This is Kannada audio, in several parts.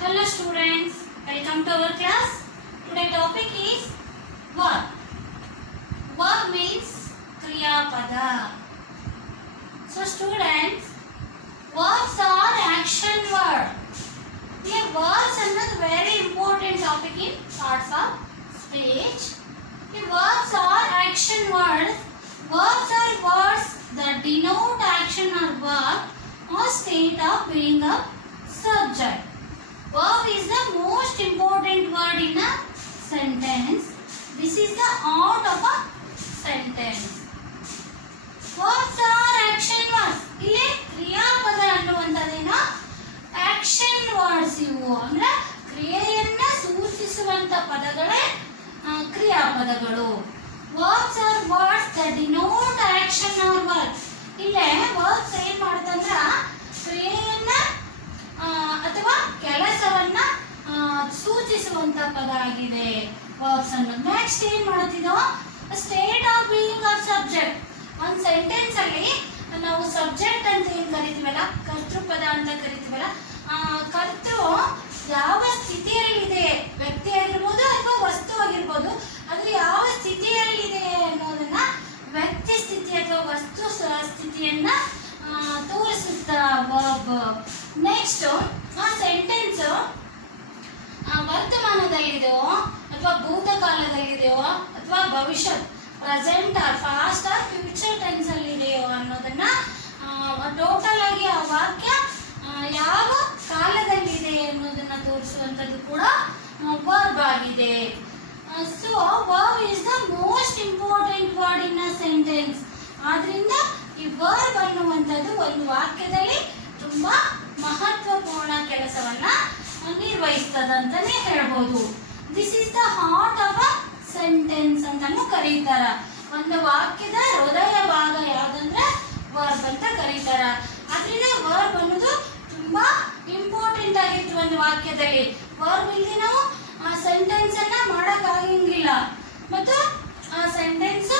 Hello students, welcome to our class. Today topic is verb. Verb means Kriya Pada. So students, verbs are action word. Here verbs are very important topic in parts of speech. Here verbs are action words. Verbs are words that denote action or verb or state of being a subject. Verb is the most important word in a sentence. This is the art of a sentence. Verbs are action words. ಇಲ್ಲಿ ಕ್ರಿಯಾಪದ ಅನ್ನುವಂಥದ್ದೇನು ಆಕ್ಷನ್ ವರ್ಡ್ಸ್ ಇವು ಅಂದ್ರೆ ಕ್ರಿಯೆಯನ್ನ ಸೂಚಿಸುವಂತ ಪದಗಳೇ ಕ್ರಿಯಾಪದಗಳು. Verbs are words that denote action or verb. ಇಲ್ಲೇ verbs ಏನ್ ಮಾಡುತ್ತಂದ್ರ ಕ್ರಿಯೆಯನ್ನ ಅಥವಾ ಕೆಲಸವನ್ನ ಸೂಚಿಸುವಂತ ಪದ ಆಗಿದೆ verbs ಅನ್ನೋದು. ನೆಕ್ಸ್ಟ್ ಏನ್ ಮಾಡುತ್ತಿದ್ದೋ state of being of subject. ಒಂದು ಸೆಂಟೆನ್ಸ್ ಅಲ್ಲಿ ನಾವು ಸಬ್ಜೆಕ್ಟ್ ಅಂತ ಏನ್ ಕರಿತೀವಲ್ಲ, ಕರ್ತೃಪದ ಅಂತ ಕರಿತೀವಲ್ಲ, ಕರ್ತೃ ಯಾವ ಸ್ಥಿತಿಯಲ್ಲಿದೆ, ವ್ಯಕ್ತಿ ಆಗಿರ್ಬೋದು ಅಥವಾ ವಸ್ತು ಆಗಿರ್ಬೋದು, ಅದು ಯಾವ ಸ್ಥಿತಿಯಲ್ಲಿದೆ ಅನ್ನೋದನ್ನ ವ್ಯಕ್ತಿ ಸ್ಥಿತಿ ಅಥವಾ ವಸ್ತು ಸ್ಥಿತಿಯನ್ನ ತೋರಿಸುತ್ತ ವರ್ಬ್. ನೆಕ್ಸ್ಟ್ ಆ ಸೆಂಟೆನ್ಸ್ ವರ್ತಮಾನದಲ್ಲಿದೆಯೋ ಅಥವಾ ಭೂತಕಾಲದಲ್ಲಿದೆಯೋ ಅಥವಾ ಭವಿಷ್ಯತ್ present or past or future tense ಅಲ್ಲಿ ಇದೆಯೋ ಅನ್ನೋದನ್ನ ಟೋಟಲ್ ಆಗಿ ಆ ವಾಕ್ಯ ಯಾವ ಕಾಲದಲ್ಲಿದೆ ಅನ್ನೋದನ್ನ ತೋರಿಸುವಂಥದ್ದು ಕೂಡ ವರ್ಬ್ ಆಗಿದೆ. So verb is the most important word in a sentence. ಆದ್ರಿಂದ ಈ ವರ್ಬ್ ಅನ್ನುವಂಥದ್ದು ಒಂದು ವಾಕ್ಯದಲ್ಲಿ ತುಂಬಾ ಮಹತ್ವಪೂರ್ಣ ಕೆಲಸವನ್ನ ನಿರ್ವಹಿಸ್ತದೆ ಅಂತಾನೆ ಹೇಳ್ಬೋದು. This is the heart of a sentence ಅಂತಾನು ಕರೀತಾರ. ಒಂದು ವಾಕ್ಯದ ಹೃದಯ ಭಾಗ ಯಾವ್ದಂದ್ರೆ ವರ್ಬ್ ಅಂತ ಕರೀತಾರ. ಆದ್ರಿಂದ ವರ್ಬ್ ಅನ್ನೋದು ತುಂಬಾ ಇಂಪಾರ್ಟೆಂಟ್ ಆಗಿತ್ತು ಒಂದು ವಾಕ್ಯದಲ್ಲಿ. ವರ್ಬ್ ಇಲ್ಲದೆ ನಾವು ಆ ಸೆಂಟೆನ್ಸ್ ಅನ್ನ ಮಾಡಕ್ ಆಗಂಗಿಲ್ಲ ಮತ್ತು ಆ ಸೆಂಟೆನ್ಸ್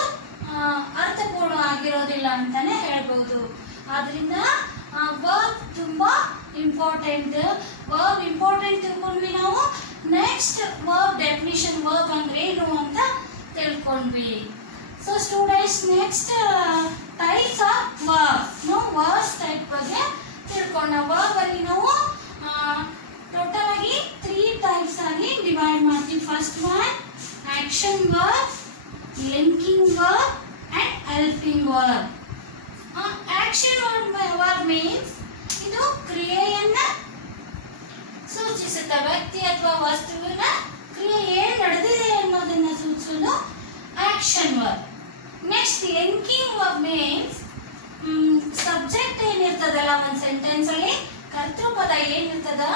ಅರ್ಥಪೂರ್ಣ ಆಗಿರೋದಿಲ್ಲ ಅಂತಾನೆ ಹೇಳ್ಬೋದು. ಆದ್ರಿಂದ ವರ್ಬ್ ತುಂಬಾ ಇಂಪಾರ್ಟೆಂಟ್. ವರ್ಬ್ ಇಂಪಾರ್ಟೆಂಟ್ ತಿಳ್ಕೊಂಡ್ವಿ ನಾವು. ನೆಕ್ಸ್ಟ್ ವರ್ಬ್ ಡೆಫಿನಿಷನ್, ವರ್ಬ್ ಅಂದ್ರೆ ಏನು ಅಂತ ತಿಳ್ಕೊಂಡ್ವಿ. So students, next types of verb. ನಾವು ವರ್ಬ್ಸ್ ಟೈಪ್ ಬಗ್ಗೆ ತಿಳ್ಕೊಂಡ. ವರ್ಬ್ ಅಲ್ಲಿ ನಾವು ಟೋಟಲ್ ಆಗಿ 3 ಟೈಪ್ಸ್ ಆಗಿ ಡಿವೈಡ್ ಮಾಡ್ತೀವಿ. First one action verb, linking verb and helping verb. Action verb means ಇದು ಕ್ರಿಯೆಯನ್ನ ಸೂಚಿಸುತ್ತ ವ್ಯಕ್ತಿ ಅಥವಾ ವಸ್ತುವಿನ ಕ್ರಿಯೆ ಏನ್ ನಡೆದಿದೆ ಅನ್ನೋದನ್ನ ಸೂಚಿಸೋದು action verb. Next linking verb means subject ಏನಿರ್ತದಲ್ಲ ಒಂದು ಸೆಂಟೆನ್ಸ್ ಅಲ್ಲಿ, ಕರ್ತೃಪದ ಏನಿರ್ತದ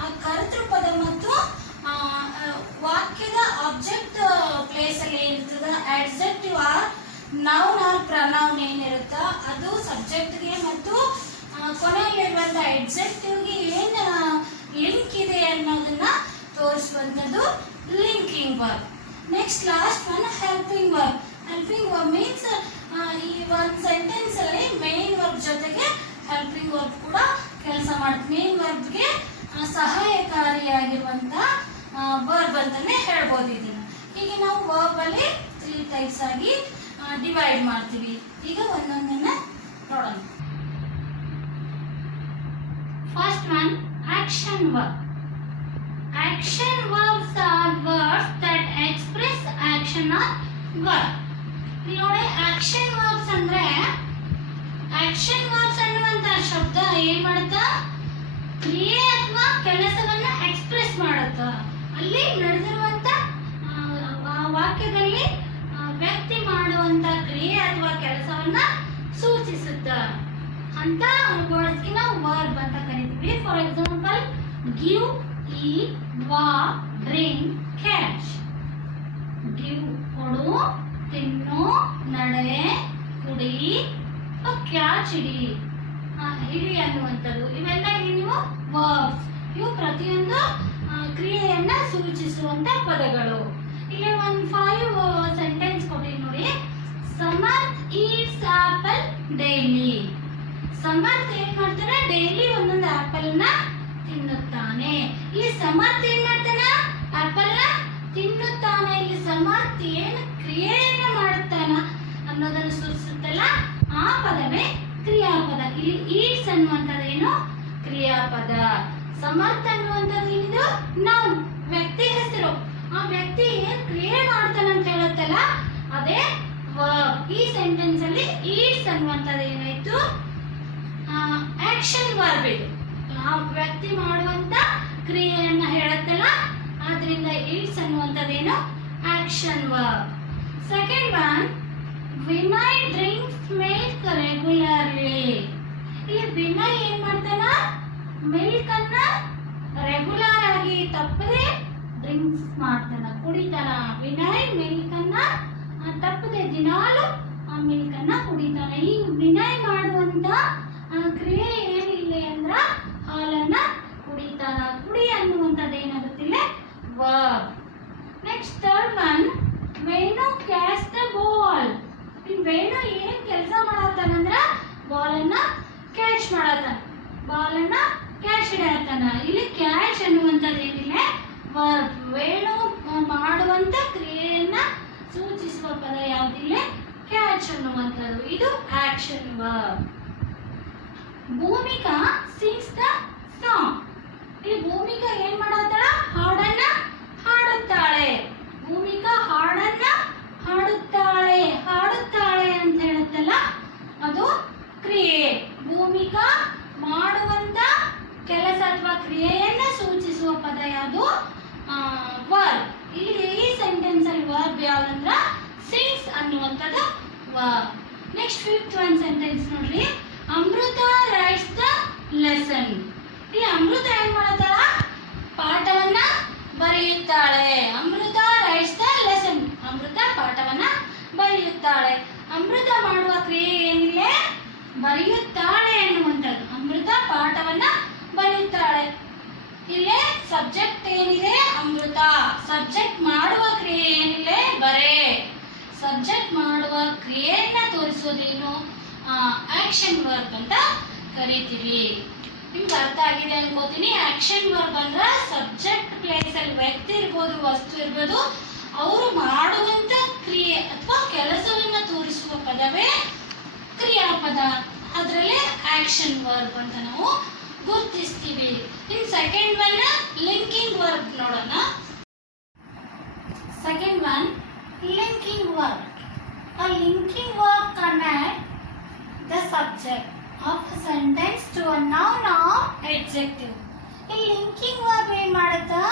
ಆ ಕರ್ತೃಪದ ಮತ್ತು ವಾಕ್ಯದ ಆಬ್ಜೆಕ್ಟ್ ಪ್ಲೇಸ್ ಅಲ್ಲಿ ಏನಿರ್ತದ adjective or noun or pronoun ಏನಿರುತ್ತ ಅದು ಸಬ್ಜೆಕ್ಟ್ಗೆ ಮತ್ತು ಕೊನೆಯಲ್ಲಿರುವಂತ ಅಡ್ಜೆಕ್ಟಿವ್ಗೆ ಏನ್ ಲಿಂಕ್ ಇದೆ ಅನ್ನೋದನ್ನ ತೋರಿಸುವಂಥದ್ದು linking verb. Next last one helping verb. Helping verb means ಈ ಒಂದು ಸೆಂಟೆನ್ಸ್ ಅಲ್ಲಿ ಮೇನ್ ವರ್ಬ್ ಜೊತೆಗೆ ಹೆಲ್ಪಿಂಗ್ ವರ್ಬ್ ಕೂಡ ಕೆಲಸ ಮಾಡುತ್ತೆ. ಮೇನ್ ವರ್ಬ್ಗೆ ಸಹಾಯಕಾರಿಯಾಗಿರುವಂತ ವರ್ಬ್ ಅಂತಾನೆ ಹೇಳ್ಬೋದು ಇದನ್ನ. ಹೀಗೆ ನಾವು ವರ್ಬ್ ಅಲ್ಲಿ 3 ಟೈಪ್ಸ್ ಆಗಿ ಡಿವೈಡ್ ಮಾಡ್ತೀವಿ. ಈಗ ಒಂದೊಂದನ್ನ ನೋಡೋಣ. First one action verb. Action verbs are words that express action or verb. ಇಲ್ಲಿ ನೋಡಿ action verbs ಅಂದ್ರೆ action verbs ಅನ್ನುವಂತ ಶಬ್ದ ಏನ್ ಮಾಡುತ್ತ ಕ್ರಿಯೆ ಅಥವಾ ಕೆಲಸವನ್ನ ಎಕ್ಸ್ಪ್ರೆಸ್ ಮಾಡುತ್ತ. ಅಲ್ಲಿ ನಡೆದಿರುವಂತ ವಾಕ್ಯದಲ್ಲಿ ವ್ಯಕ್ತಿ ಮಾಡುವಂತ ಕ್ರಿಯೆ ಅಥವಾ ಕೆಲಸವನ್ನ ಸೂಚಿಸುತ್ತ ಅಂತ ವರ್ಡ್ಸ್ಗೆ ನಾವು ವರ್ಬ್ ಅಂತ ಕರಿತೀವಿ. For example give, eat, walk, drink, catch. Give ಕೊಡು, ತಿನ್ನು, ನಡೆ, ಕುಡಿ, ಕ್ಯಾಚ್ ಹಿಡಿ, ಹಿಡಿ ಅನ್ನುವಂಥದ್ದು. ಇವೆಲ್ಲ ನೀವು ವರ್ಬ್ಸ್. ಇವು ಪ್ರತಿಯೊಂದು ಕ್ರಿಯೆಯನ್ನ ಸೂಚಿಸುವಂತ ಪದಗಳು. ಇಲ್ಲಿ ಒಂದು 5 ಸೆಂಟೆನ್ಸ್ ಕೊಟ್ಟಿವಿ ನೋಡಿ. Samarth eats apple daily. Samarth ಏನ್ ಮಾಡ್ತಾರೆ, ಡೈಲಿ ಒಂದೊಂದು ಆಪಲ್ ನ ತಿನ್ನುತ್ತಾನೆ. ಈ ಸಮರ್ಥ ಏನ್ ಮಾಡ್ತಾನ? ಆಪಲ್ ನ ತಿನ್ನುತ್ತಾನೆ. ಇಲ್ಲಿ ಸಮರ್ಥ ಏನು ಕ್ರಿಯೆಯನ್ನ ಮಾಡುತ್ತಾನ ಅನ್ನೋದನ್ನು ಸೂಚಿಸುತ್ತಲ್ಲ, ಆ ಪದವೇ ಕ್ರಿಯಾಪದ. ಇಲ್ಲಿ ಈಟ್ಸ್ ಅನ್ನುವಂಥದ್ದೇನು? ಕ್ರಿಯಾಪದ. ಸಮರ್ಥ ಅನ್ನುವಂಥದ್ದು ಏನಿದು? ನೌನ್, ವ್ಯಕ್ತಿ ಹೆಸರು. ಆ ವ್ಯಕ್ತಿ ಏನ್ ಕ್ರಿಯೆ ಮಾಡ್ತಾನೆ ಅಂತ ಹೇಳುತ್ತಲ್ಲ, ಅದೇ ವರ್ಬ್. ಈ ಸೆಂಟೆನ್ಸ್ ಅಲ್ಲಿ ಈಟ್ಸ್ ಅನ್ನುವಂಥದ್ದು ಏನಾಯ್ತು? Action verb. ಇದು ಆ ವ್ಯಕ್ತಿ ಮಾಡುವಂತ ಕ್ರಿಯೆಯನ್ನ ಹೇಳುತ್ತಲ್ಲ, ಆದ್ರಿಂದ ಈಟ್ಸ್ ಅನ್ನುವಂಥದ್ದೇನು? Action verb. Second one, Vinay drinks milk regularly. ಇಲ್ಲಿ ವಿನಯ್ ಏನ್ ಮಾಡ್ತಾನ? ಮಿಲ್ಕ್ ಅನ್ನ ರೆಗ್ಯುಲರ್ ಆಗಿ ತಪ್ಪದೆ ಡ್ರಿಂಕ್ಸ್ ಮಾಡ್ತಾನ, ಕುಡಿತಾನ. ವಿನಯ್ ಮಿಲ್ಕ್ ಅನ್ನ ತಪ್ಪದೆ ದಿನಾಲು ಆ ಮಿಲ್ಕ್ ಅನ್ನ ಕುಡಿತಾನ. ಈ ವಿನಯ್ ಮಾಡುವಂತ ಕ್ರಿಯೆ ಏನಿಲ್ಲ ಅಂದ್ರ ಹಾಲನ್ನ ಕುಡಿತಾನ. ಕುಡಿ ಅನ್ನುವಂಥದ್ದು ಏನಾಗುತ್ತಿಲ್ಲ? Verb. Next third one, Venu catch the ball. Venu ಏನ್ ಕೆಲಸ ಮಾಡತ್ತಾನಂದ್ರ ಬಾಲ್ ಅನ್ನ ಕ್ಯಾಚ್ ಮಾಡತ್ತಾನ, ಬಾಲ್ ಅನ್ನ ಕ್ಯಾಚ್ ಹಿಡಿಯತ್ತಾನ. ಇಲ್ಲಿ ಕ್ಯಾಚ್ ಅನ್ನುವಂಥದ್ದು ಏನಿಲ್ಲ? ವರ್ಬ್. ವೇಣು ಮಾಡುವಂತ ಕ್ರಿಯೆಯನ್ನ ಸೂಚಿಸುವ ಪದ ಯಾವುದಿಲ್ಲ? ಕ್ಯಾಚ್ ಅನ್ನುವಂಥದ್ದು. ಇದು action verb. Bhoomika sings the song. ಇಲ್ಲಿ ಭೂಮಿಕಾ ಏನ್ ಮಾಡತ್ತಾಳ? ಹಾಡನ್ನ ಹಾಡುತ್ತಾಳೆ. ಭೂಮಿಕಾ ಹಾಡನ್ನ ಹಾಡುತ್ತಾಳೆ. ಹಾಡುತ್ತಾಳೆ ಅಂತ ಹೇಳುತ್ತಲ್ಲ, ಅದು ಕ್ರಿಯೆ. ಭೂಮಿಕಾ ಮಾಡುವಂತ ಕೆಲಸ ಅಥವಾ ಕ್ರಿಯೆಯನ್ನ ಸೂಚಿಸುವ ಪದ ಯಾವುದು? ವರ್ಬ್. ಇಲ್ಲಿ ಈ ಸೆಂಟೆನ್ಸ್ ಅಲ್ಲಿ ವರ್ಬ್ ಯಾವ್ದಂದ್ರ ಸಿಂಗ್ಸ್ ಅನ್ನುವಂಥದ್ದು verb. Next fifth one sentence ನೋಡ್ರಿ, ಅಮೃತ ರೈಟ್ಸ್ ದ ಲೆಸನ್. ಇಲ್ಲಿ ಅಮೃತ ಏನ್ ಮಾಡತ್ತಾಳ? ಪಾಠವನ್ನ ಬರೆಯುತ್ತಾಳೆ. Amrutha writes the lesson. Amrutha ಪಾಠವನ್ನ ಬರೆಯುತ್ತಾಳೆ. ಅಮೃತ ಮಾಡುವ ಕ್ರಿಯೆ ಏನಿಲ್ಲ? ಬರೆಯುತ್ತಾಳೆ ಅನ್ನುವಂಥದ್ದು. ಅಮೃತ ಪಾಠವನ್ನ ಬರೆಯುತ್ತಾಳೆ. ಇಲ್ಲೇ ಸಬ್ಜೆಕ್ಟ್ ಏನಿದೆ? ಅಮೃತ. ಸಬ್ಜೆಕ್ಟ್ ಮಾಡುವ ಕ್ರಿಯೆ ಏನಿದೆ? ಬರೆ. ಸಬ್ಜೆಕ್ಟ್ ಮಾಡುವ ಕ್ರಿಯೆಯನ್ನ ತೋರಿಸೋದೇನು? ಆಕ್ಷನ್ ವರ್ಬ್ ಅಂತ ಕರಿತೀವಿ. ನಿಮ್ಗೆ ಅರ್ಥ ಆಗಿದೆ ಅನ್ಕೋತೀನಿ. ಆಕ್ಷನ್ ವರ್ಬ್ ಅಂದ್ರೆ ಸಬ್ಜೆಕ್ಟ್ ಪ್ಲೇಸ್ ಅಲ್ಲಿ ವ್ಯಕ್ತಿ ಇರ್ಬೋದು, ವಸ್ತು ಇರ್ಬೋದು, ಅವರು ಮಾಡುವಂತ ಕ್ರಿಯೆ ಅಥವಾ ಕೆಲಸವನ್ನ ತೋರಿಸುವ ಪದವೇ ಕ್ರಿಯಾಪದ. ಅದರಲ್ಲೇ ಆಕ್ಷನ್ ವರ್ಬ್ ಅಂತ ನಾವು ಗುರುತಿಸ್ತೀವಿ. In second one linking verb ನೋಡೋಣ. Second one linking verb. A linking verb connect the subject of a sentence to a noun or adjective. ಈ ಲಿಂಕಿಂಗ್ ವರ್ಬ್ ಏನ್ ಮಾಡುತ್ತಾ?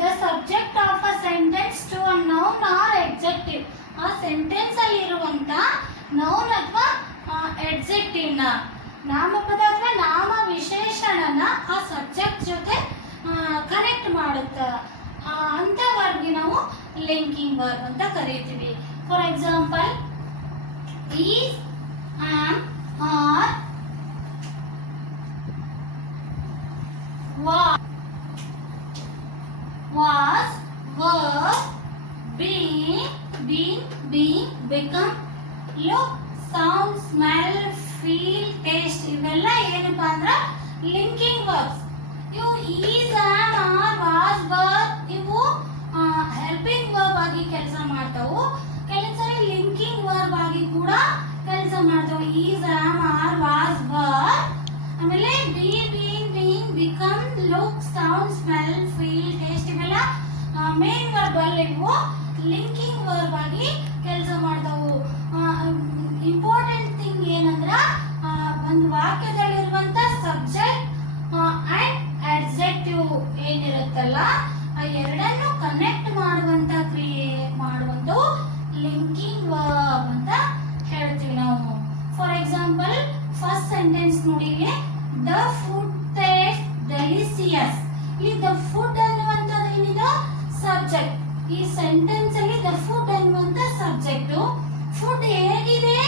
The subject of a sentence to a noun or adjective. ಆ ಸೆಂಟೆನ್ಸ್ ಅಲ್ಲಿ ಇರುವಂತ ನೌನ್ ಅಥವಾ adjective ನ, ನಾಮಪದ ಅಥವಾ ನಾಮ ವಿಶೇಷಣನ ಆ ಸಬ್ಜೆಕ್ಟ್ ಜೊತೆ ಕನೆಕ್ಟ್ ಮಾಡುತ್ತಾ. ಅಂತ ವರ್ಬ್ಗೆ ನಾವು ಲಿಂಕಿಂಗ್ ವರ್ಬ್ ಅಂತ ಕರೀತೀವಿ. For example, is, am, are, was, were, being, become, look, sound, smell, feel, taste. ಇವೆಲ್ಲ ಏನಪ್ಪಾ ಅಂದ್ರ ಲಿಂಕಿಂಗ್ ವರ್ಬ್ಸ್. ಇವು is, am, are, was, were ಇವು ಹೆಲ್ಪಿಂಗ್ ವರ್ಬ್ ಆಗಿ ಕೆಲಸ ಮಾಡ್ತಾವು. ಕೆಲವು ಸರಿ ಲಿಂಕಿಂಗ್ ವರ್ಬ್ ಆಗಿ ಕೂಡ ಕೆಲಸ ಮಾಡ್ತಾವು. Is, am, are, was, were. ಆಮೇಲೆ be, being, become, look, sound, smell, feel, taste ಇವೆಲ್ಲ ಮೇನ್ ವರ್ಬ್ ಅಲ್ಲಿ ಇವು ಲಿಂಕಿಂಗ್ ವರ್ಬ್ ಆಗಿ ಕೆಲಸ ಮಾಡ್ತಾವು. ಇಂಪಾರ್ಟೆಂಟ್ ಥಿಂಗ್ ಏನಂದ್ರ ಒಂದು ವಾಕ್ಯದಲ್ಲಿರುವಂತ ಸಬ್ಜೆಕ್ಟ್ ಅಂಡ್ ಅಡ್ಜೆಕ್ಟಿವ್ ಏನಿರುತ್ತಲ್ಲ, ಆ ಎರಡನ್ನು ಕನೆಕ್ಟ್ ಮಾಡುವಂತ ಕ್ರಿಯೆ ಮಾಡುವಂತ ಲಿಂಕಿಂಗ್ ವರ್ಬ್ ಅಂತ ಹೇಳ್ತೀವಿ ನಾವು. ಫಾರ್ ಎಕ್ಸಾಂಪಲ್, ಫಸ್ಟ್ ಸೆಂಟೆನ್ಸ್ ನೋಡಿ, ದ ಫುಡ್ ಟೇಸ್ಟ್ ಡೆಲಿಸಿಯಸ್. ಈ ದ ಫುಡ್ ಅನ್ನುವಂಥದ್ದು ಏನಿದೆ? ಸಬ್ಜೆಕ್ಟ್. ಈ ಸೆಂಟೆನ್ಸ್ ಅಲ್ಲಿ ದ ಫುಡ್ ಅನ್ನುವಂತ ಸಬ್ಜೆಕ್ಟ್. ಫುಡ್ ಹೇಗಿದೆ?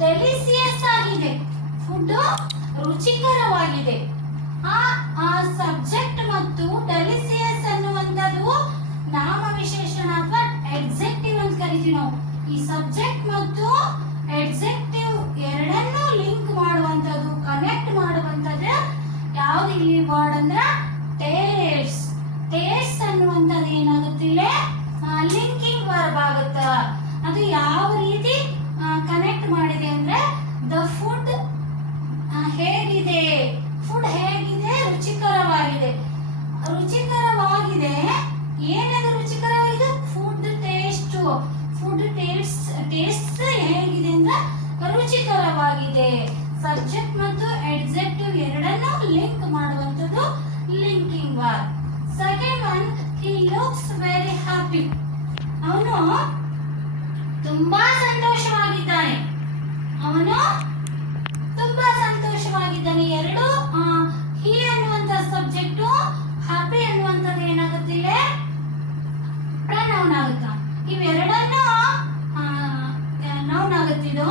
ಡೆಲಿಸಿಯಸ್ ಆಗಿದೆ. ಫುಡ್ ರುಚಿಕರವಾಗಿದೆ. ಆ ಸಬ್ಜೆಕ್ಟ್ ಮತ್ತು ಡೆಲಿಸಿಯಸ್ ಅನ್ನುವಂಥದ್ದು ಹ್ಯಾಪಿ. ಅವನು ತುಂಬಾ ಸಂತೋಷವಾಗಿದ್ದಾನೆ. ಅವನು ತುಂಬಾ ಸಂತೋಷವಾಗಿದ್ದಾನೆ. ಎರಡು ಹಿ ಅನ್ನುವಂತ ಸಬ್ಜೆಕ್ಟು, ಹ್ಯಾಪಿ ಅನ್ನುವಂಥದ್ದು ಏನಾಗುತ್ತಿಲ್ಲ, ಪ್ರನೌನ್ ಆಗುತ್ತ. ಇವೆರಡನ್ನು ನೌನ್ ಆಗುತ್ತಿದ್ದು.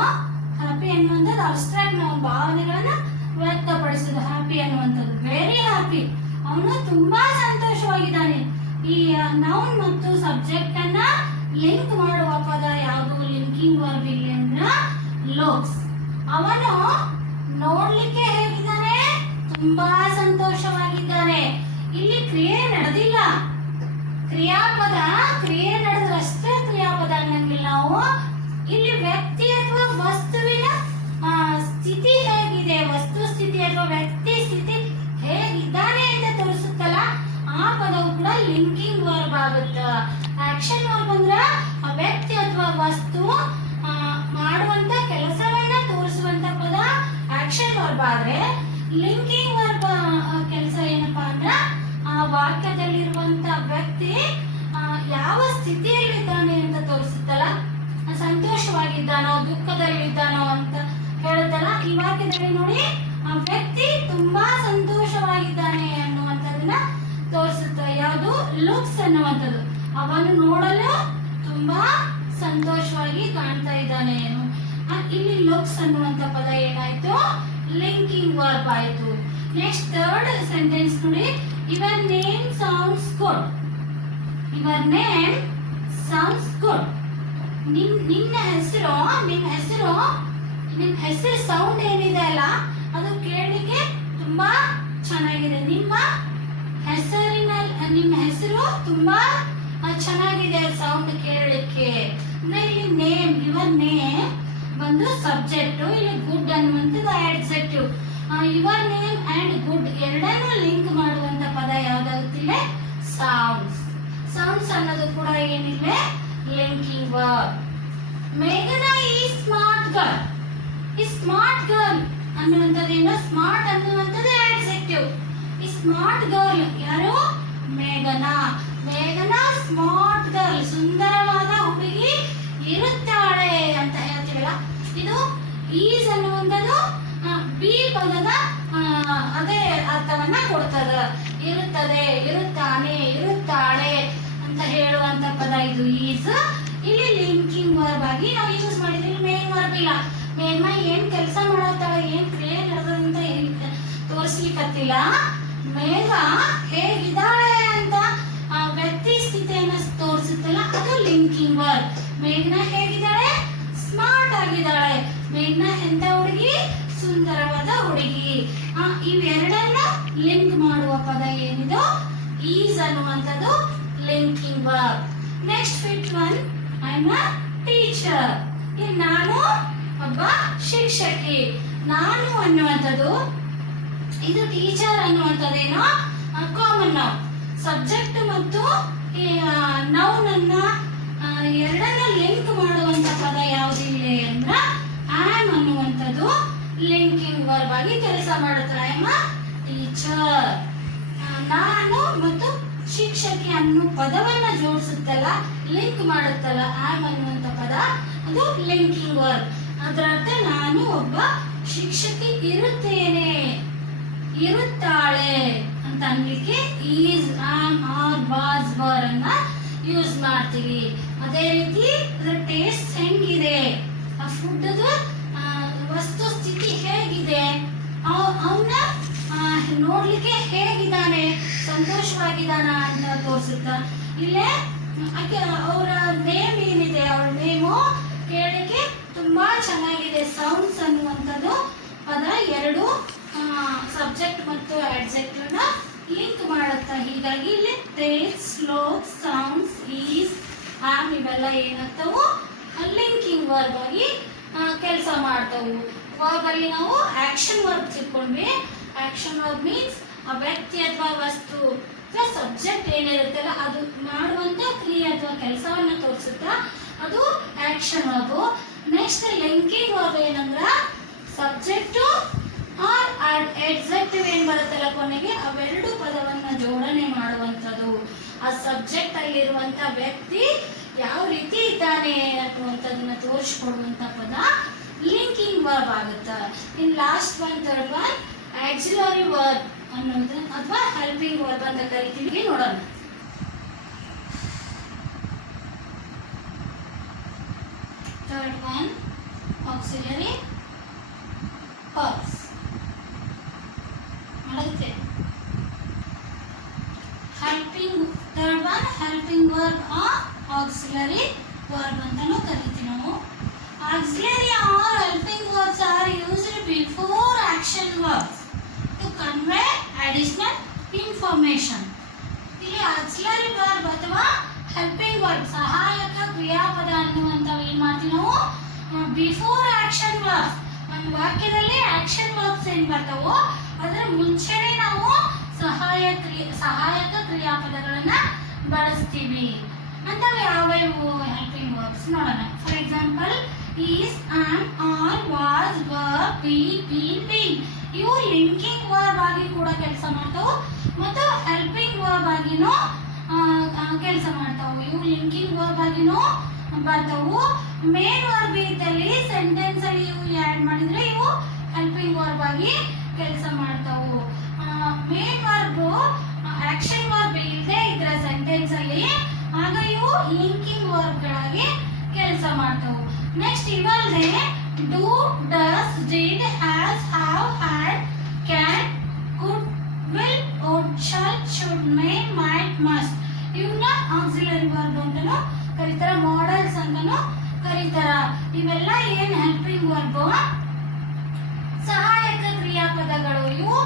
ಹ್ಯಾಪಿ ಅನ್ನುವಂಥದ್ದು ಅಬ್ಸ್ಟ್ರಾಕ್ಟ್ ನೌನ್, ಭಾವನೆಗಳನ್ನ ವ್ಯಕ್ತಪಡಿಸುವುದು ಹ್ಯಾಪಿ ಅನ್ನುವಂಥದ್ದು. ವೆರಿ ಹ್ಯಾಪಿ, ಅವನು ತುಂಬಾ ಸಂತೋಷವಾಗಿದ್ದಾನೆ. ಈ ನೌನ್ ಮತ್ತು ಸಬ್ಜೆಕ್ಟ್ ಅನ್ನ ಲಿಂಕ್ ಮಾಡುವ ಪದ ಯಾವುದು? ಲಿಂಕಿಂಗ್ ವರ್ಬ್ ಇಲ್ಲಿ ಅಂದ್ರ ಲುಕ್ಸ್. ಅವನು ನೋಡ್ಲಿಕ್ಕೆ ಹೇಗಿದ್ದಾನೆ? ತುಂಬಾ ಸಂತೋಷವಾಗಿದ್ದಾನೆ. ಇಲ್ಲಿ ಕ್ರಿಯೆ ನಡೆದಿಲ್ಲ, ಕ್ರಿಯಾಪದ. ಕ್ರಿಯೆ ನಡೆದ್ರಷ್ಟೇ ಕ್ರಿಯಾಪದ ಅನ್ನಂಗಿಲ್ಲ ನಾವು. ಇಲ್ಲಿ ವ್ಯಕ್ತಿ ಅಥವಾ ವಸ್ತುವಿನ ಸ್ಥಿತಿ ಹೇಗಿದೆ, ವಸ್ತು ಸ್ಥಿತಿ ಅಥವಾ ವ್ಯಕ್ತಿ ಸ್ಥಿತಿ ಹೇಗಿದ್ದಾನೆ ಅಂತ ತೋರಿಸುತ್ತಲ್ಲ, ಆ ಪದವು ಕೂಡ ಲಿಂಕಿಂಗ್ ವರ್ಬ್ ಆಗುತ್ತೆ. ಆಕ್ಷನ್ ವರ್ಬ್ ಅಂದ್ರ ವ್ಯಕ್ತಿ ಅಥವಾ ವಸ್ತು ಮಾಡುವಂತ ಕೆಲಸವನ್ನ ತೋರಿಸುವಂತ ಪದ ಆಕ್ಷನ್ ವರ್ಬ್. ಆದ್ರೆ ಲಿಂಕಿಂಗ್ ವರ್ಬ್ ಕೆಲಸ ಏನಪ್ಪಾ ಅಂದ್ರ ಆ ವಾಕ್ಯದಲ್ಲಿರುವಂತ ವ್ಯಕ್ತಿ ಯಾವ ಸ್ಥಿತಿಯಲ್ಲಿದ್ದಾನೆ ಅಂತ ತೋರಿಸುತ್ತಲ್ಲ, ಸಂತೋಷವಾಗಿದ್ದಾನೋ ದುಃಖದಲ್ಲಿದ್ದಾನೋ ಅಂತ ಹೇಳುತ್ತಲ್ಲ. ಈ ವಾಕ್ಯದಲ್ಲಿ ನೋಡಿ, ಆ ವ್ಯಕ್ತಿ ತುಂಬಾ ಸಂತೋಷವಾಗಿದ್ದಾನೆ ಅನ್ನುವಂಥದ್ದನ್ನ ತೋರಿಸುತ್ತೆ. ಯಾವುದು? ಲುಕ್ಸ್ ಅನ್ನುವಂಥದ್ದು. ಅವನು ನೋಡಲು ತುಂಬಾ ಸಂತೋಷವಾಗಿ ಕಾಣ್ತಾ ಇದ್ದಾನೆ. ಇಲ್ಲಿ ಲುಕ್ಸ್ ಅನ್ನುವಂಥ ಪದ ಏನಾಯ್ತು? ಲಿಂಕಿಂಗ್ ವರ್ಬ್ ಆಯ್ತು. ನೆಕ್ಸ್ಟ್ ಥರ್ಡ್ ಸೆಂಟೆನ್ಸ್ ನೋಡಿ, your name sounds good. Your name sounds good. ನಿನ್ನ ಹೆಸರು ಸೌಂಡ್ ಏನಿದೆ ಅಲ್ಲ, ಅದು ಕೇಳಲಿಕ್ಕೆ ತುಂಬಾ ಚೆನ್ನಾಗಿದೆ. ನಿಮ್ಮ ಹೆಸರು ತುಂಬಾ ಚೆನ್ನಾಗಿದೆ ಸೌಂಡ್ ಕೇಳಲಿಕ್ಕೆ. ಇಲ್ಲಿ ನೇಮ್, ಯುವರ್ ನೇಮ್ ಬಂದು ಸಬ್ಜೆಕ್ಟ್, ಇಲ್ಲಿ ಗುಡ್ ಅನ್ನುವಂಥದ್ದು ಆಡ್ಜೆಕ್ಟಿವ್. ಯುವರ್ ನೇಮ್ ಅಂಡ್ ಗುಡ್ ಎರಡನ್ನೂ ಲಿಂಕ್ ಮಾಡುವಂತ ಪದ ಯಾವ್ದಾಗುತ್ತಿಲ್ಲ? ಸೌಂಡ್ಸ್. ಸೌಂಡ್ಸ್ ಅನ್ನೋದು ಕೂಡ ಏನಿಲ್ಲ, ಲಿಂಕಿಂಗ್ ವರ್ಬ್. ಮೇಘನಾ ಈ ಸ್ಮಾರ್ಟ್ ಗರ್ಲ್. ಈ ಸ್ಮಾರ್ಟ್ ಗರ್ಲ್ ಅನ್ನುವಂಥದ್ದೇನು? ಸ್ಮಾರ್ಟ್ ಅನ್ನುವಂಥದ್ದು ಆಡ್ಜೆಕ್ಟಿವ್. ಈ ಸ್ಮಾರ್ಟ್ ಗರ್ಲ್ ಯಾರು? ಮೇಘನಾ. ಮೇಘನಾ ಸ್ಮಾರ್ಟ್ ಗರ್ಲ್, ಸುಂದರವಾದ ಹುಡುಗಿ ಇರುತ್ತಾಳೆ ಅಂತ ಹೇಳ್ತೀವಲ್ಲ, ಇದು ಈಸ್ ಅನ್ನುವಂಥದ್ದು ಬಿ ಪದದ ಅದೇ ಅರ್ಥವನ್ನ ಕೊಡ್ತದ. ಇರುತ್ತದೆ, ಇರುತ್ತಾನೆ, ಇರುತ್ತಾಳೆ ಅಂತ ಹೇಳುವಂತ ಪದ ಇದು ಈಸ್. ಇಲ್ಲಿ ಲಿಂಕಿಂಗ್ ವರ್ಬ್ ಆಗಿ ನಾವು ಯೂಸ್ ಮಾಡಿದ್ವಿ. ಮೇನ್ ವರ್ಬ್ ಇಲ್ಲ. ಮೇಘನಾ ಏನ್ ಕೆಲಸ ಮಾಡತ್ತಾಳ, ಏನ್ ಕ್ರಿಯೆ ನಡೆದಂತ ತೋರಿಸ್ಲಿಕ್ಕತ್ತಿಲ್ಲ. ಮೇಘ ಹೇಗಿದ್ದಾಳೆ ಅಂತ ವ್ಯಕ್ತಿ ಸ್ಥಿತಿಯನ್ನ ತೋರಿಸುತ್ತಲ್ಲ, ಅದು ಲಿಂಕಿಂಗ್ ವರ್ಬ್. ಮೇಘನಾ ಹೇಗಿದ್ದಾಳೆ? ಸ್ಮಾರ್ಟ್ ಆಗಿದ್ದಾಳೆ. ಮೇಘನಾ ಎಂತ ಹುಡುಗಿ? ಸುಂದರವಾದ ಹುಡುಗಿ. ಇವೆರಡನ್ನ ಲಿಂಕ್ ಮಾಡುವ ಪದ ಏನಿದು? ಈಸ್ ಅನ್ನುವಂಥದ್ದು linking verb. Next fifth one, I am a teacher. ನಾನು ಒಬ್ಬ ಶಿಕ್ಷಕಿ. ನಾನು ಅನ್ನುವಂಥದ್ದು ಇದು ಟೀಚರ್ ಅನ್ನುವಂಥದ್ದೇನೋ ಕಾಮನ್ ನೌನ್. ಸಬ್ಜೆಕ್ಟ್ ಮತ್ತು ನೌನ್ ಅನ್ನ ಎರಡನ್ನ ಲಿಂಕ್ ಮಾಡುವಂತ ಪದ ಯಾವುದಿಲ್ಲ ಅಂದ್ರ ಆಮ್ ಅನ್ನುವಂಥದ್ದು ಲಿಂಕಿಂಗ್ ವರ್ಬ್ ಆಗಿ ಕೆಲಸ ಮಾಡುತ್ತೆ. I am a teacher. ನಾನು ಮತ್ತು ಶಿಕ್ಷಕಿ ಅನ್ನೋ ಪದವನ್ನ ಜೋಡಿಸುತ್ತಲ್ಲ, ಲಿಂಕ್ ಮಾಡುತ್ತಲ್ಲ, ಆಮ್ ಅನ್ನುವಂತ ಪದ ಅದು ಲಿಂಕಿಂಗ್ ವರ್ಬ್. ಅದರ ಅರ್ಥ ನಾನು ಒಬ್ಬ ಶಿಕ್ಷಕಿ ಇರುತ್ತೇನೆ, ಇರುತ್ತಾಳೆ ಅಂತ ಅನ್ಲಿಕ್ಕೆ is, am, are, was, were ಅನ್ನ ಯೂಸ್ ಮಾಡ್ತೀವಿ. ಅದೇ ರೀತಿ ಅದರ ಟೇಸ್ಟ್ ಹೆಂಗಿದೆ, ಆ ಫುಡ್ ವಸ್ತು ಸ್ಥಿತಿ ಹೇಗಿದೆ, ಅವನ್ನ ನೋಡ್ಲಿಕ್ಕೆ ಹೇಗಿದ್ದಾನೆ, ಸಂತೋಷವಾಗಿದ್ದಾನ ಅಂತ ತೋರಿಸುತ್ತ. ಇಲ್ಲೇ ಅವರ ನೇಮ್ ಏನಿದೆ, ಅವಳ ನೇಮು ಕೇಳಲಿಕ್ಕೆ ತುಂಬಾ ಚೆನ್ನಾಗಿದೆ. ಸೌಂಡ್ಸ್ ಅನ್ನುವಂಥದ್ದು ಪದ ಎರಡು ಸಬ್ಜೆಕ್ಟ್ ಮತ್ತು ಆಡ್ಜೆಕ್ಟಿವ್ ನ ಲಿಂಕ್ ಮಾಡುತ್ತಾ. ಹೀಗಾಗಿ ಇಲ್ಲಿ taste, looks, sounds, is, am ಇವೆಲ್ಲ ಏನಾಗ್ತಾವು? ಲಿಂಕಿಂಗ್ ವರ್ಬ್ ಆಗಿ ಕೆಲಸ ಮಾಡ್ತಾವು. ವರ್ಬ್ ಅಲ್ಲಿ ನಾವು ಆಕ್ಷನ್ ವರ್ಬ್ ತಿಳ್ಕೊಂಡ್ವಿ. ಆಕ್ಷನ್ ವರ್ಬ್ ಮೀನ್ಸ್ ಆ ವ್ಯಕ್ತಿ ಅಥವಾ ವಸ್ತು ಅಥವಾ ಸಬ್ಜೆಕ್ಟ್ ಏನಿರುತ್ತಲ್ಲ ಅದು ಮಾಡುವಂತ ಕ್ರಿಯೆ ಅಥವಾ ಕೆಲಸವನ್ನ ತೋರಿಸುತ್ತಾ, ಅದು action verb. Next linking verb ಏನಂದ್ರ ಸಬ್ಜೆಕ್ಟ್ ಆರ್ ಅಡ್ಜೆಕ್ಟಿವ್ ಏನ್ ಬರುತ್ತಲ್ಲ ಕೊನೆಗೆ, ಅವೆರಡು ಪದವನ್ನ ಜೋಡಣೆ ಮಾಡುವಂಥದ್ದು. ಆ ಸಬ್ಜೆಕ್ಟ್ ಅಲ್ಲಿರುವಂತ ವ್ಯಕ್ತಿ ಯಾವ ರೀತಿ ಇದ್ದಾನೆ ಅನ್ನುವಂಥದ್ದನ್ನ ತೋರಿಸ್ಕೊಡುವಂತ ಪದ ಲಿಂಕಿಂಗ್ ವರ್ಬ್ ಆಗುತ್ತೆ. In last one third one auxiliary verb ಅನ್ನೋದು ಅಥವಾ ಹೆಲ್ಪಿಂಗ್ ವರ್ಬ್ ಅಂತ ಕರಿತೀವಿ. ನೋಡೋಣ. ಥರ್ಡ್ ಒನ್ ಆಕ್ಸಿಲರಿ ವರ್ಬ್ಸ್ ಮಾಡುತ್ತೆ. Helping third one helping verb auxiliary verb ಅಂತಾನೂ ಕರಿತೀವಿ ನಾವು. Auxiliary or helping verbs are used before action verbs to convey additional information. ಇಲ್ಲಿ auxiliary verb ಅಥವಾ helping verb ಸಹಾಯಕ ಕ್ರಿಯಾಪದ ಅನ್ನುವಂಥವು ಏನು ಮಾಡ್ತೀವಿ ನಾವು ಬಿಫೋರ್ ಆಕ್ಷನ್ ವರ್ಬ್ಸ್. ಒಂದು ವಾಕ್ಯದಲ್ಲಿ ಆಕ್ಷನ್ ವರ್ಬ್ಸ್ ಏನು ಬರ್ತಾವೋ ಅದರ ಮುಂಚೆನೇ ನಾವು ಸಹಾಯಕ ಕ್ರಿಯಾಪದಗಳನ್ನ ಬಳಸ್ತೀವಿ. ಅಂತವು ಯಾವ್ಯಾವು ಹೆಲ್ಪಿಂಗ್ ವರ್ಬ್ಸ್ ನೋಡೋಣ. For example is, am, are, was, were, be, been, being. ಇವು ಲಿಂಕಿಂಗ್ ವರ್ಬ್ ಆಗಿ ಕೂಡ ಕೆಲಸ ಮಾಡ್ತಾವು ಮತ್ತು ಹೆಲ್ಪಿಂಗ್ ವರ್ಬ್ ಆಗಿನೂ ಕೆಲಸ ಮಾಡ್ತಾವು. ಇವು ಲಿಂಕಿಂಗ್ ವರ್ಬ್ ಆಗಿನೂ ಬರ್ತಾವು. ಮೇನ್ ವರ್ಬ್ ಇದ್ದಲ್ಲಿ ಸೆಂಟೆನ್ಸ್ ಅಲ್ಲಿ ಇವು ಆ್ಯಡ್ ಮಾಡಿದ್ರೆ ಇವು ಹೆಲ್ಪಿಂಗ್ ವರ್ಬ್ ಆಗಿ ಕೆಲಸ ಮಾಡ್ತಾವು. ಮೇನ್ ವರ್ಬ್ ಆಕ್ಷನ್ ವರ್ಬ್ ಇಲ್ಲದೆ ಇದ್ರೆ ಸೆಂಟೆನ್ಸ್ ಅಲ್ಲಿ ಆಗ ಇವು ಲಿಂಕಿಂಗ್ ವರ್ಬ್ಗಳಾಗಿ ಕೆಲಸ ಮಾಡ್ತಾವು. ನೆಕ್ಸ್ಟ್ ಇವಲ್ದೆ do, does, did, has, have, had, can, could, will, would, shall, should, may, might, must ಇವನ್ನ ಆಕ್ಸಿಲರಿ ವರ್ಬ್ ಅಂತಾನೂ ಕರೀತಾರ. ಮಾಡೆಲ್ಸ್ ಅಂತಾನೂ ಕರೀತಾರ. ಇವೆಲ್ಲ ಏನ್ ಹೆಲ್ಪಿಂಗ್ ವರ್ಬ್ ಸಹಾಯಕ ಕ್ರಿಯಾಪದಗಳು. ಇವು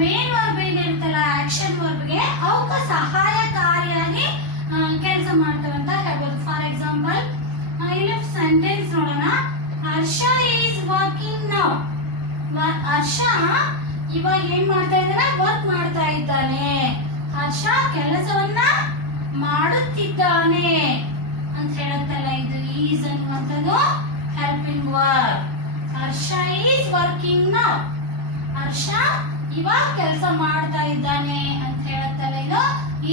ಮೇನ್ ವರ್ಬ್ ಏನಿರುತ್ತಲ್ಲ ಆಕ್ಷನ್ ವರ್ಬ್ಗೆ ಅವಕ್ಕೆ ಸಹಾಯಕಾರಿಯಾಗಿ ಕೆಲಸ ಮಾಡ್ತಾವಂತ ಹೇಳ್ಬೋದು. ಫಾರ್ ಎಕ್ಸಾಂಪಲ್ ಇಲ್ಲಿ ಸೆಂಟೆನ್ಸ್ ನೋಡೋಣ. ಹರ್ಷ ಈಸ್ ವರ್ಕಿಂಗ್ ನೌ. ಹರ್ಷ ಇವಾಗ ಏನ್ ಮಾಡ್ತಾ ಇದ್ದಾನೆ? ವರ್ಕ್ ಮಾಡ್ತಾ ಇದ್ದಾನೆ. ಹರ್ಷ ಕೆಲಸವನ್ನ ಮಾಡುತ್ತಿದ್ದಾನೆ ಅಂತ ಹೇಳುತ್ತಲ್ಲ, ಇದು ಈಸ್ ಅನ್ನುವಂಥದ್ದು helping verb. Harsha is working now. Harsha ಇವಾಗ ಕೆಲಸ ಮಾಡ್ತಾ ಇದ್ದಾನೆ ಅಂತ ಹೇಳುತ್ತಲ್ಲ, ಇದು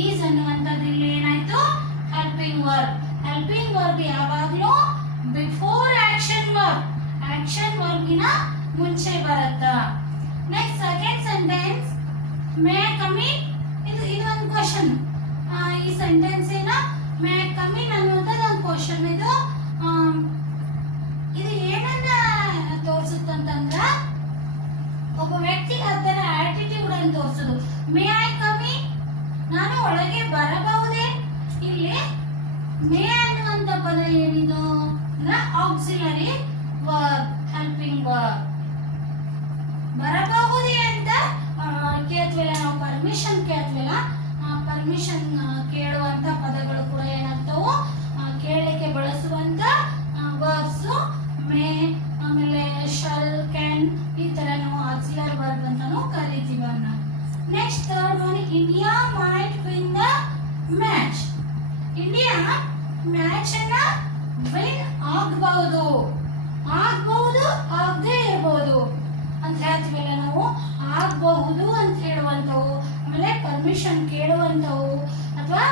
ಈಸ್ ಅನ್ನುವಂಥದ್ದು ಇಲ್ಲಿ ಏನಾಯ್ತು? Helping verb. ಹೆಲ್ಪಿಂಗ್ ವರ್ಬ್ ಯಾವಾಗಲೂ ಬಿಫೋರ್ ಆಕ್ಷನ್ ವರ್ಬ್, ಆಕ್ಷನ್ ವರ್ಬ್ಗಿನ ಮುಂಚೆ ಬರುತ್ತಾ. Next second sentence may come in. ಇದು ಒಂದು ಕ್ವಶನ್. ಈ ಸೆಂಟೆನ್ಸ್ ಏನ ಮೇ ಕಮ್ ಇನ್ ಅನ್ನುವಂಥದ್ದು ಒಂದು ಕ್ವಶನ್. ಇದು ಏನನ್ನ ತೋರಿಸುತ್ತಂತಂದ್ರ ಒಬ್ಬ ವ್ಯಕ್ತಿ ಅದರ ಆಟಿಟ್ಯೂಡ್ ಅನ್ನು ತೋರಿಸೋದು. ಮೇ ಐ ಕಮ್ ಇನ್, ನಾನು ಒಳಗೆ ಬರಬಹುದೇ? ಇಲ್ಲಿ ಮೇ ಅನ್ನುವಂತ ಪದ ಏನಿದು ಆಕ್ಸಿಲರಿ ವರ್ಬ್, ಹೆಲ್ಪಿಂಗ್ ವರ್ಬ್. ಬರಬಹುದೇ ಅಂತ ಕೇಳ್ತೀವಲ್ಲ ನಾವು, ಪರ್ಮಿಷನ್ ಕೇಳ್ತೀವಲ್ಲ, ಪರ್ಮಿಷನ್ ಕೇಳುವಂತ ಪದಗಳು ಕೂಡ ಏನಾಗ್ತಾವು ಕೇಳಲಿಕ್ಕೆ ಬಳಸುವಂತ ವರ್ಬ್ಸ್ ಮೇ, ಆಮೇಲೆ ಶಲ್, ಕ್ಯಾನ್, ಈ ತರ ನಾವು ಆಕ್ಸಿಲರಿ ವರ್ಬ್ ಅಂತಾನು ಕರಿತೀವಿ ಅನ್ನ. Next third one India might win the match. India match ಅನ್ನ ವಿನ್ ಆಗಬಹುದು, ಆಗದೆ ಇರಬಹುದು ಅಂತ ಹೇಳ್ತೀವಲ್ಲ ನಾವು. ಆಗಬಹುದು ಅಂತ ಹೇಳುವಂಥವು, ಆಮೇಲೆ ಪರ್ಮಿಷನ್ ಕೇಳುವಂಥವು, ಅಥವಾ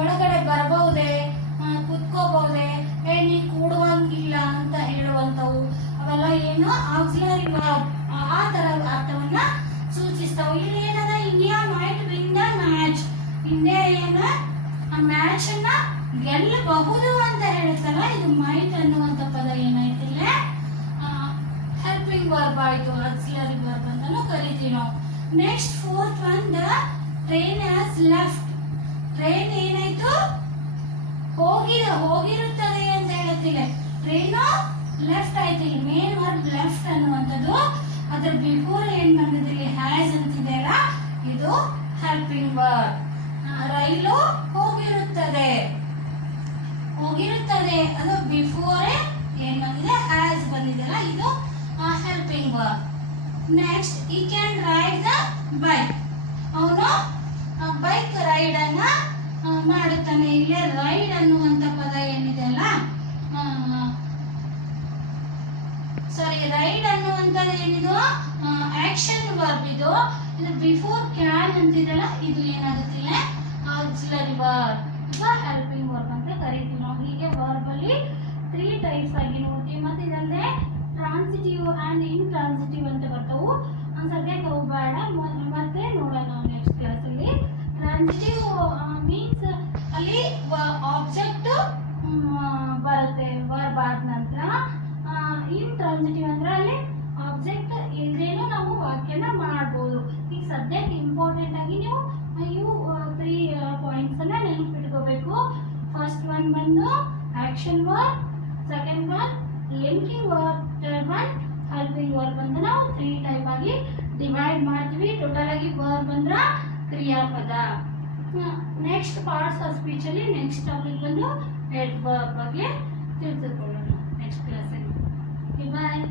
ಒಳಗಡೆ ಬರಬಹುದೇ, ಕುತ್ಕೋಬಹುದೇ, ನೀ ಕೂಡುವಂಗಿಲ್ಲ ಅಂತ ಹೇಳುವಂಥವು, ಅವೆಲ್ಲ ಏನು ಆಕ್ಸಿಲರಿ ವರ್ಬ್. ಆ ತರ ಅರ್ಥವನ್ನ ಸೂಚಿಸ್ತಾವೆ. ಇಲ್ಲಿ ಏನದ? India might win the match. India ಏನ ಮ್ಯಾಚ್ ಅನ್ನ ಗೆಲ್ಲಬಹುದು ಅಂತ ಹೇಳುತ್ತಲ್ಲ, ಇದು ಮೈಟ್ ಅನ್ನುವಂತ ಪದ ಏನಾಯ್ತಿಲ್ಲ ಹೆಲ್ಪಿಂಗ್ ವರ್ಬ್ ಆಯ್ತು, ಆಕ್ಸಿಲರಿ ವರ್ಬ್ ಅಂತಾನು ಕರಿತೀವಿ ನಾವು. Next fourth one the train has left. Train ಏನಾಯ್ತು? ಹೋಗಿರುತ್ತದೆ ಅಂತ ಹೇಳುತ್ತಿಲ್ಲ. ಟ್ರೈನು ಲೆಫ್ಟ್ ಆಯ್ತು. ಇಲ್ಲಿ ಮೇನ್ ವರ್ಬ್ ಲೆಫ್ಟ್ ಅನ್ನುವಂಥದ್ದು. ಅದ್ರ ಬಿಫೋರ್ ಏನ್ ಬಂದಿದೆ ಇಲ್ಲಿ ಹ್ಯಾಸ್ ಅಂತಿದೆಯಲ್ಲ, ಇದು ಹೆಲ್ಪಿಂಗ್ ವರ್ಬ್. ರೈಲು ಹೋಗಿರುತ್ತದೆ ಅದು ಬಿಫೋರ್ ಏನ್ ಬಂದಿದೆ ಹ್ಯಾಸ್ ಬಂದಿದೆಯಲ್ಲ, ಇದು ಹೆಲ್ಪಿಂಗ್ ವರ್ಬ್. ನೆಕ್ಸ್ಟ್ ಈ ಕ್ಯಾನ್ ರೈಡ್ ದ ಬೈಕ್. ಅವನು ಬೈಕ್ ರೈಡ್ ಅನ್ನ ಮಾಡುತ್ತಾನೆ. ಇಲ್ಲೇ ರೈಡ್ ಅನ್ನುವಂತ ಪದ ಏನಿದೆ ಅಲ್ಲ, ಸಾರಿ ರೈಡ್ ಅನ್ನುವಂಥದ್ದು ಏನಿದು ಆಕ್ಷನ್ ವರ್ಬ್. ಇದು ಬಿಫೋರ್ ಕ್ಯಾನ್ ಅಂತಿದೆಯಲ್ಲ, ಇದು ಏನಾಗುತ್ತಿಲ್ಲ ಆಕ್ಸಿಲರಿ ವರ್ಬ್ ಅಥವಾ ಹೆಲ್ಪಿಂಗ್ ವರ್ಬ್ ಅಂತ ಕರಿತೀವಿ ನಾವು. ಹೀಗೆ ವರ್ಬ್ ಅಲ್ಲಿ 3 ಟೈಪ್ಸ್ ಆಗಿ ನೋಡ್ತೀವಿ. ಮತ್ತೆ ಇದಲ್ಲದೆ ಟ್ರಾನ್ಸಿಟಿವ್ ಆ್ಯಂಡ್ ಇಂಟ್ರಾನ್ಸಿಟಿವ್ ಅಂತ ಬರ್ತಾವು. ಒಂದು ಸದ್ಯಕ್ಕೆ ಅವು ಬೇಡ, ಮತ್ತೆ ನೋಡೋಣ ನಾವು ನೆಕ್ಸ್ಟ್ ಕ್ಲಾಸಲ್ಲಿ. ಟ್ರಾನ್ಸಿಟಿವ್ ಮೀನ್ಸ್ ಅಲ್ಲಿ ಆಬ್ಜೆಕ್ಟ್ ಬರುತ್ತೆ ವರ್ಬ್ ಆದ ನಂತರ. ಇಂಟ್ರಾನ್ಸಿಟಿವ್ ಅಂದ್ರೆ ಅಲ್ಲಿ ಆಬ್ಜೆಕ್ಟ್ ಇಲ್ಲದೇನು ನಾವು ವಾಕ್ಯನ ಮಾಡ್ಬೋದು. ಈಗ ಸದ್ಯಕ್ಕೆ ಇಂಪಾರ್ಟೆಂಟ್ ಆಗಿ ನೀವು ಇವು 3 ಪಾಯಿಂಟ್ಸ್ ಅನ್ನ ನೆನಪಿಟ್ಕೋಬೇಕು. ಫಸ್ಟ್ ಒನ್ ಬಂದು action verb, second one linking verb, third one helping verb ಅಂತ ನಾವು 3 ಟೈಪ್ ಆಗಿ ಡಿವೈಡ್ ಮಾಡ್ತೀವಿ. ಟೋಟಲ್ ಆಗಿ ವರ್ಬ್ ಅಂದ್ರೆ ಕ್ರಿಯಾಪದ. ನೆಕ್ಸ್ಟ್ ಪಾರ್ಟ್ಸ್ ಆಫ್ ಸ್ಪೀಚ್ ಅಲ್ಲಿ ನೆಕ್ಸ್ಟ್ ಟಾಪಿಕ್ ಬಂದು ಹೆಡ್ ವರ್ಬ್ ಬಗ್ಗೆ ತಿಳಿದುಕೊಳ್ಳೋಣ ನೆಕ್ಸ್ಟ್ ಕ್ಲಾಸಲ್ಲಿ. ಬಾಯ್.